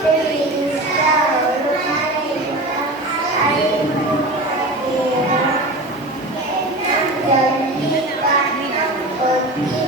Thank you.